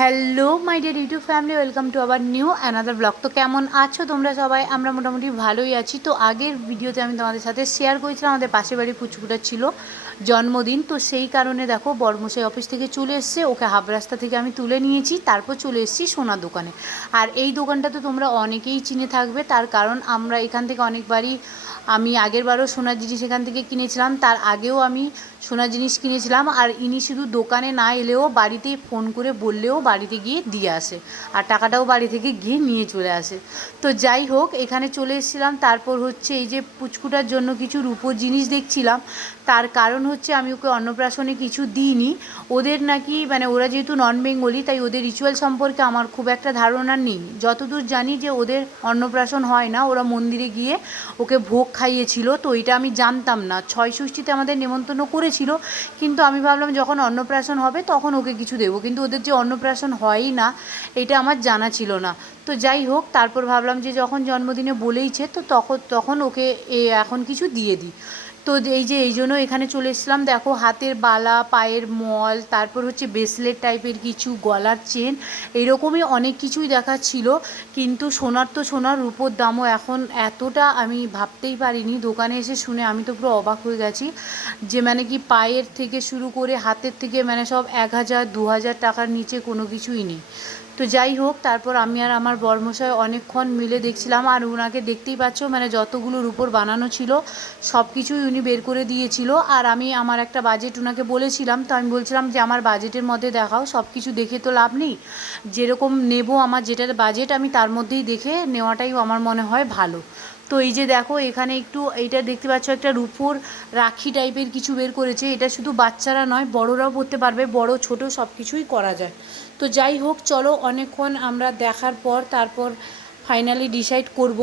Hello my dear YouTube family, welcome to our new another blog. তো কেমন আছো তোমরা সবাই? আমরা মোটামুটি ভালোই আছি। তো আগের ভিডিওতে আমি তোমাদের সাথে শেয়ার করেছিলাম আমাদের পাশের বাড়ির পুচকুটার ছিল জন্মদিন। তো সেই কারণে দেখো বর্মশাই অফিস থেকে চলে এসছে, ওকে হাফ রাস্তা থেকে আমি তুলে নিয়েছি, তারপর চলে এসেছি সোনার দোকানে। আর এই দোকানটা তো তোমরা অনেকেই চিনে থাকবে, তার কারণ আমরা এখান থেকে অনেকবারই, আমি আগেরবারও সোনার জিনিস এখান থেকে কিনেছিলাম, তার আগেও আমি সোনার জিনিস কিনেছিলাম। আর ইনি শুধু দোকানে না এলেও বাড়িতে ফোন করে বললেও বাড়িতে গিয়ে দিয়ে আসে, আর টাকাটাও বাড়ি থেকে গিয়ে নিয়ে চলে আসে। তো যাই হোক, এখানে চলে এসেছিলাম। তারপর হচ্ছে এই যে পুচকুটার জন্য কিছু রূপোর জিনিস দেখছিলাম। তার কারণ হচ্ছে আমি ওকে অন্নপ্রাশনে কিছু দিইনি। ওদের নাকি মানে ওরা যেহেতু নন বেঙ্গলি, তাই ওদের রিচুয়াল সম্পর্কে আমার খুব একটা ধারণা নেই। যতদূর জানি যে ওদের অন্নপ্রাশন হয় না, ওরা মন্দিরে গিয়ে ওকে ভোগ খাইয়েছিল। তো এটা আমি জানতাম না। ছয় ষষ্ঠীতে আমাদের নেমন্তন্ন করেছিল, কিন্তু আমি ভাবলাম যখন অন্নপ্রাশন হবে তখন ওকে কিছু দেবো, কিন্তু ওদের যে অন্নপ্রাশন হয়ই না এটা আমার জানা ছিল না। তো যাই হোক, তারপর ভাবলাম যে যখন জন্মদিনে বলেইছে তো তখন ওকে এখন কিছু দিয়ে দিই। তো এই জন্য এখানে চলে এসেছিলাম। দেখো হাতের বালা, পায়ের মল, তারপর হচ্ছে ব্রেসলেট টাইপের কিছু, গলার চেন, এইরকমই অনেক কিছুই দেখাচ্ছিল। কিন্তু সোনার তো সোনার, রূপোর দামও এখন এতটা আমি ভাবতেই পারিনি। দোকানে এসে শুনে আমি তো পুরো অবাক হয়ে গেছি যে মানে কি পায়ের থেকে শুরু করে হাতের থেকে মানে সব 1000 2000 টাকার নিচে কোনো কিছুই নেই। তো যাই হোক, তারপর আমি আর আমার বরমশাই অনেকক্ষণ মিলে দেখছিলাম। আর ওনাকে দেখতেই পাচ্ছ মানে যতগুলো রূপোর বানানো ছিল সব কিছুই উনি বের করে দিয়েছিল। আর আমি আমার একটা বাজেট ওনাকে বলেছিলাম, তো আমি বলছিলাম যে আমার বাজেটের মধ্যে দেখাও, সব কিছু দেখে তো লাভ নেই, যেরকম নেব আমার যেটার বাজেট আমি তার মধ্যেই দেখে নেওয়াটাই আমার মনে হয় ভালো। তো এই যে দেখো এখানে একটু এইটা দেখতে পাচ্ছ, একটা রূপোর রাখি টাইপের কিছু বের করেছে। এটা শুধু বাচ্চারা নয়, বড়রাও পরতে পারবে, বড় ছোট সব কিছুই করা যায়। তো যাই হোক, চলো অনেকক্ষণ আমরা দেখার পর তারপর ফাইনালি ডিসাইড করব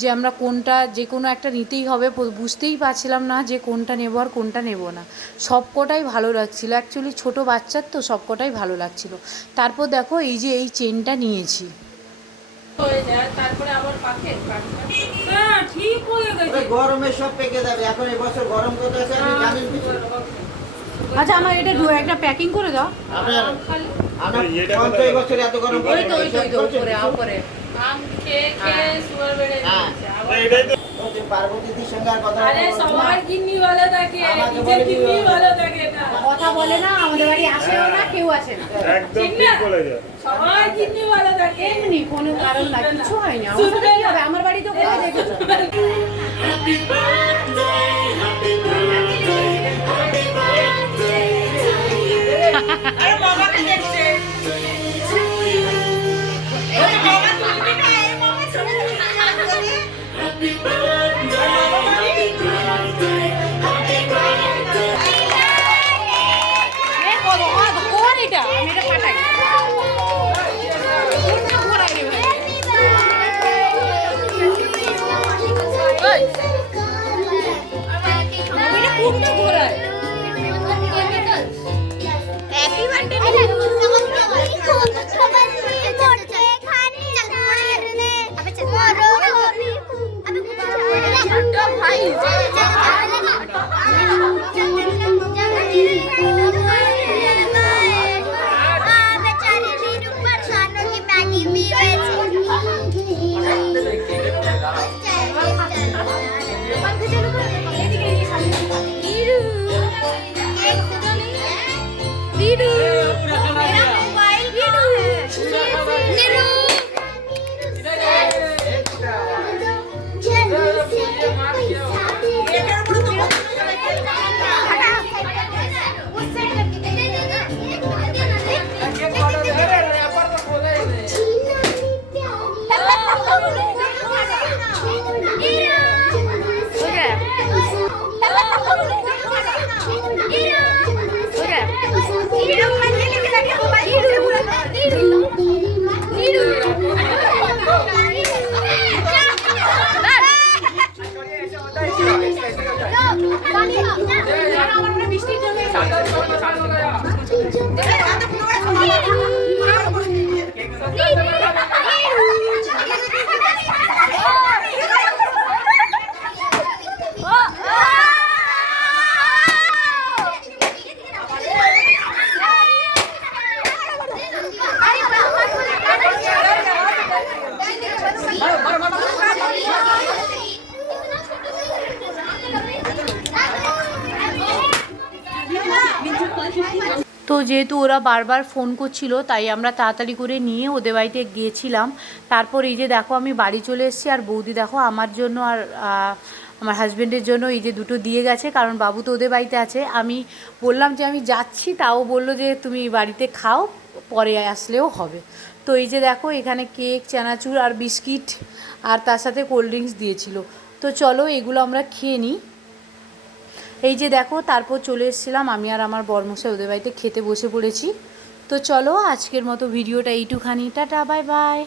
যে আমরা কোনটা, যে কোনো একটা নিতেই হবে। বুঝতেই পারছিলাম না যে কোনটা নেব আর কোনটা নেব না। সব কটাই ভালো লাগছিলো, অ্যাকচুয়ালি ছোটো বাচ্চার তো সব কটাই ভালো লাগছিলো। তারপর দেখো এই যে এই চেনটা নিয়েছি। হয়ে যায় তারপরে আবার পাকে হ্যাঁ ঠিক হয়ে গেছে। গরমে সব পেকে যাবে, এখন এই বছর গরম কত আছে আমি জানি কিছু। আচ্ছা আমার এটা একটা প্যাকিং করে দাও। আমার এই বছর এত গরম পড়ে না। ওই তো উপরে আম খেয়ে খেয়ে সুগার বেড়ে যাচ্ছে। আবার এটাই তো পার্বতীর সঙ্গে আর কথা আরে সবার কিডনি ভালো থাকে, নিজের কিডনি ভালো থাকে না। কথা বলে না, আমাদের বাড়ি আসেও না, কেউ আসে না। একদম ঠিক বলেছো। সবার কিডনি ভালো থাকে, এমনি কোনো কারণ না, কিছু হয়নি। আমার সাথে কি হবে? আমার বাড়ি তো করে দেখেছো। আরে মামা কি দেখছে? আরে মামা তুমি না, এই মামা ছবি তুলছে। Happy birthday happy birthday happy birthday. এ করো কোন এটা? আমি এটা পাঠাই। কোনটা ঘোরাই রে ভাই? ওই এটা কোনটা ঘোরায়? হ্যাপি বার্থডে ভাই তো যেহেতু ওরা বারবার ফোন করছিল তাই আমরা তাড়াতাড়ি করে নিয়ে ওদের বাড়িতে গিয়েছিলাম। তারপর এই যে দেখো আমি বাড়ি চলে এসেছি, আর বৌদি দেখো আমার জন্য আর আমার হাজব্যান্ডের জন্য এই যে দুটো দিয়ে গেছে, কারণ বাবু তো ওদের বাড়িতে আছে। আমি বললাম যে আমি যাচ্ছি, তাও বললো যে তুমি বাড়িতে খাও, পরে আসলেও হবে। তো এই যে দেখো এখানে কেক, চানাচুর আর বিস্কিট আর তার সাথে কোল্ড ড্রিঙ্কস দিয়েছিল। তো চলো এগুলো আমরা খেয়ে নিই। এই যে দেখো তারপর চলে এসেছিলাম আমি আর আমার বরমশাই ওদের বাড়িতে খেতে বসে পড়েছি। তো চলো আজকের মতো ভিডিওটা এইটুখানি, টাটা বাই বাই।